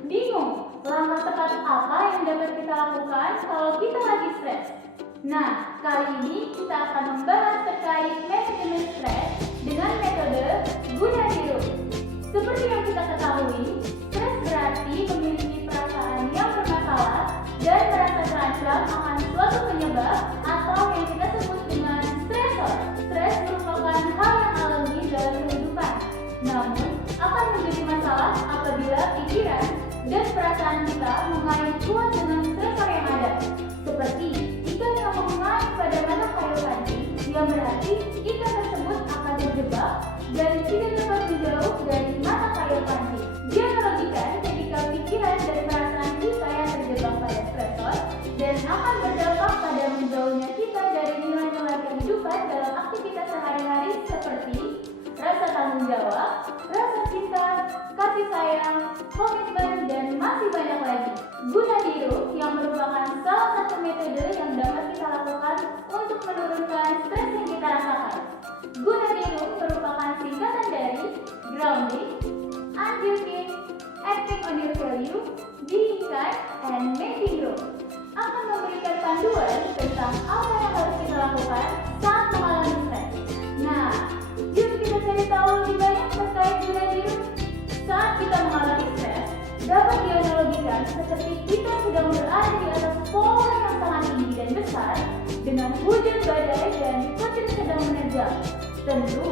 Bingung, langkah tepat apa yang dapat kita lakukan kalau kita lagi stres? Nah, kali ini kita akan membahas terkait manajemen stres dengan metode guna diri. Seperti yang kita ketahui, stres berarti memiliki perasaan yang bermasalah dan merasa terancam akan suatu penyebab atau yang kita sebut dengan stresor. Stres merupakan hal yang alami dalam kehidupan, namun akan menjadi masalah apabila pikiran dan perasaan kita mengait kuat dengan stresor yang ada. Seperti ikan yang mengait pada mata kayu pancing, yang berarti ikan tersebut akan terjebak dan tidak dapat menjauh dari mata kayu pancing. Dianalogikan ketika pikiran dan perasaan kita yang terjebak pada stresor dan akan berdampak pada menjauhnya kita dari nilai-nilai kehidupan dalam aktivitas sehari-hari seperti rasa tanggung jawab, rasa cinta, kasih sayang, komitmen, dan masih banyak lagi. Guna diri yang merupakan salah satu metode yang dapat kita lakukan untuk menurunkan stres yang kita rasakan. Guna diri merupakan singkatan dari grounding, unjoking, acting on your value, being kind, and making growth. Akan memberikan panduan tentang apa yang harus kita lakukan saat mengalami stres. Nah, yuk kita cari tahu lebih banyak terkait guna diri. Saat kita mengalami stres, dapat dianalogikan seperti kita sedang berada di atas pohon yang sangat tinggi dan besar dengan hujan badai dan petir sedang menerjang. Tentu,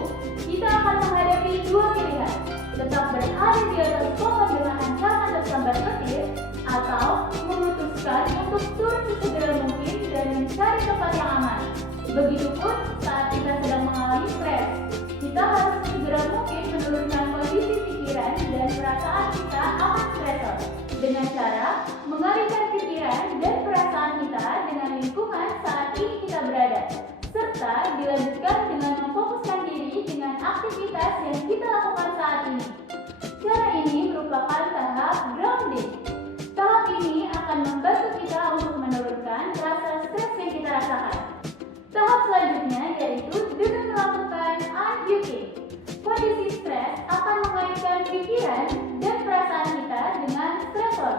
kita akan menghadapi dua pilihan, tetap berada di atas pohon dengan ancaman tersambar petir, atau memutuskan untuk turun sesegera mungkin dan mencari tempat yang aman. Begitupun saat kita sedang mengalami stres, kita harus segera mungkin menurunkan kondisi pikiran dan perasaan kita akan stresor dengan cara mengalihkan pikiran dan perasaan kita dengan lingkungan saat ini kita berada, serta dilanjutkan dengan memfokuskan diri dengan aktivitas yang kita lakukan saat ini. Cara ini merupakan tahap grounding. Tahap ini akan membantu kita untuk menurunkan rasa stres yang kita rasakan. Tahap selanjutnya yaitu dengan melakukan unjoking. Kondisi stres akan mengaitkan pikiran dan perasaan kita dengan stresor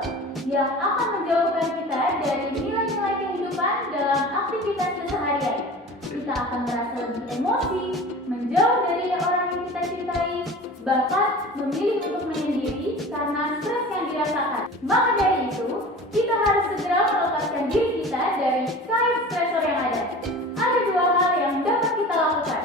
yang akan menjauhkan kita dari nilai-nilai kehidupan dalam aktivitas keseharian. Kita akan merasa lebih emosi, menjauh dari orang yang kita cintai, bahkan memilih untuk menyendiri karena stres yang dirasakan. Maka dari itu, kita harus segera melepaskan diri kita dari kait stresor yang ada. Ada dua hal yang dapat kita lakukan,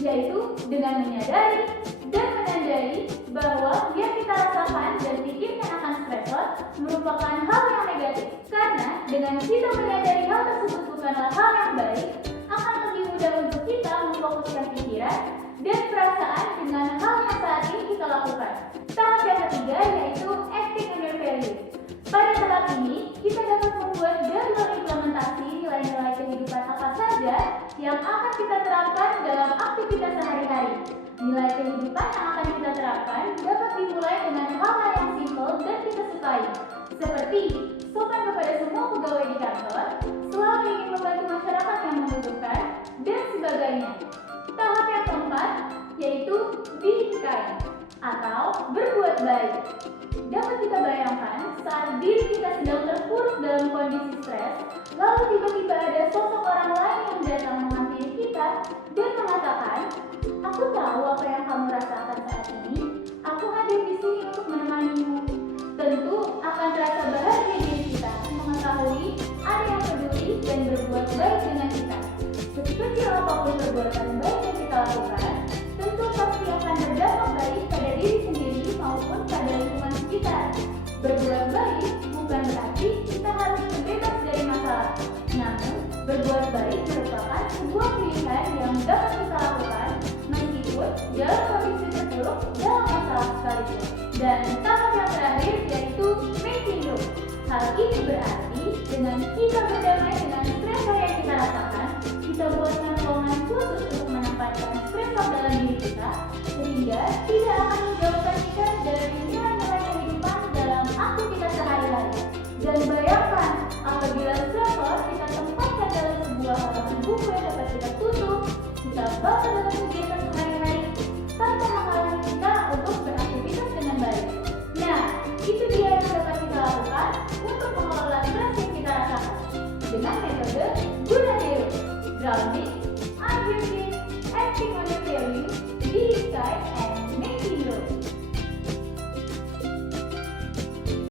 yaitu dengan menyadari dan menandai bahwa yang kita rasakan dan pikirkan akan stresor merupakan hal yang negatif. Karena dengan kita menyadari hal tersebut bukanlah hal yang baik, akan lebih mudah untuk kita memfokuskan pikiran dan perasaan dengan hal yang saat ini kita lakukan. Tahap yang ketiga yaitu acting on your value. Pada tahap ini, kita dapat membuat jadwal implementasi nilai-nilai kehidupan apa saja yang akan kita terapkan dalam aktivitas sehari-hari. Nilai kehidupan yang akan kita terapkan dapat dimulai dengan hal-hal yang simpel dan kita sukai, seperti sopan kepada semua pegawai di kantor, selalu ingin membantu masyarakat yang membutuhkan, dan sebagainya. Tahap yang keempat yaitu being kind atau berbuat baik. Dapat kita bayangkan saat diri kita sedang terpuruk dalam kondisi stres, lalu tiba-tiba ada sosok orang lain yang datang menghampiri kita dan mengatakan, "Aku tahu apa yang kamu rasakan saat ini. Aku hadir di sini untuk menemanimu." Tentu akan terasa bahagia diri kita mengetahui ada yang peduli dan berbuat baik dengan kita. Sekecil apapun perbuatan baik yang kita lakukan, tentu pasti akan berdampak baik pada diri sendiri maupun pada lingkungan sekitar. Berbuat baik bukan berarti kita harus terbebas dari masalah. Namun, berbuat baik merupakan sebuah pilihan yang dapat kita lakukan meskipun dalam kondisi terpuruk dalam masalah sekalipun. Dan tahap yang terakhir yaitu making growth. Hal ini berarti dengan kita berdamai dengan stresor yang kita rasakan, kita buatkan ruangan khusus untuk menempatkan stresor dalam diri kita, sehingga tidak akan menjauhkan kita dari nilai-nilai kehidupan dalam aktivitas sehari-hari. Dan bayangkan, apabila stresor kita tempatkan dalam sebuah halaman buku yang dapat kita tutup, kita baca dalam kegiatan sehari-hari, tanpa menghalangi kita untuk beraktivitas dengan baik. Nah, itu dia yang learning